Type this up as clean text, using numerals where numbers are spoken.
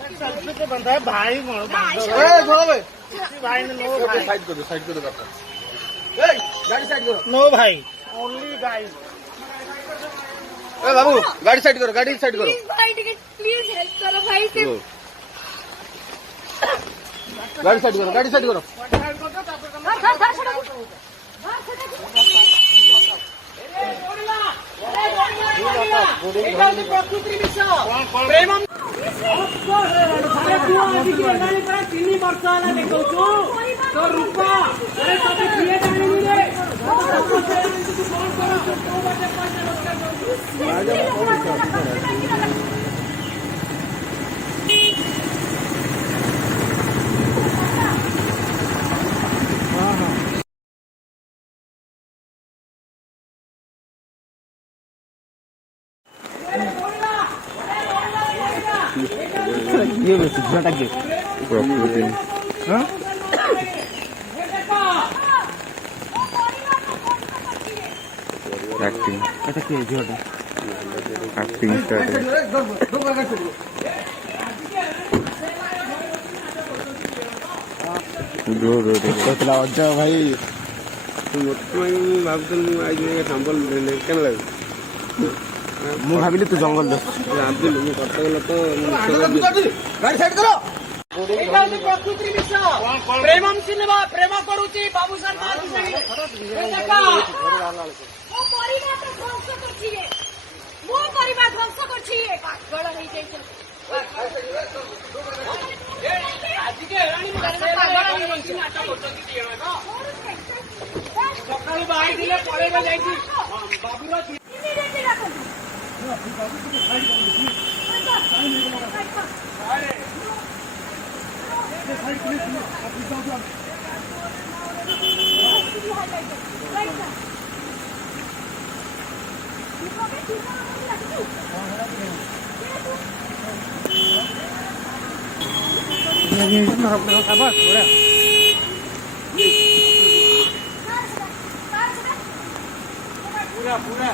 selfie तो बनता है भाई मोड़ भाई ने नो भाई साइड करो गाड़ी साइड करो नो भाई ओनली गाइस बाबू गाड़ी साइड करो भाई प्लीज हेल्प करो भाई से गाड़ी साइड करो ये ঝিনাটা কি প্রকৃতি হ্যাঁ অ্যাক্টিং এটা কি ঝিনাটা অ্যাক্টিং স্টার্ট কতলা অজ্জা ভাই ভাবছিলাম আজ সাম্বল কেন লাগে ମୁଁ ଭାବିଲି ତୁ ଜଙ୍ଗଲ ଭାବିଲି ମୁଁ କଥା ଗଲା ତ ଗାଡ଼ି ସାଇଡ୍ କର प्रकृति विषय प्रेमम सिनेमा प्रेम करूची बाबू शर्मा ମୋ ପରିବାର ଧ୍ୱଂସ କରୁଛି ମୋ ପରିବାର ଧ୍ୱଂସ କରୁଛି ପାଗଳ ହେଇଯାଇଛି ସକାଳୁ ବାହାରି ଥିଲେ ପଳେଇବ ଯାଇକି ବାବୁର पूरा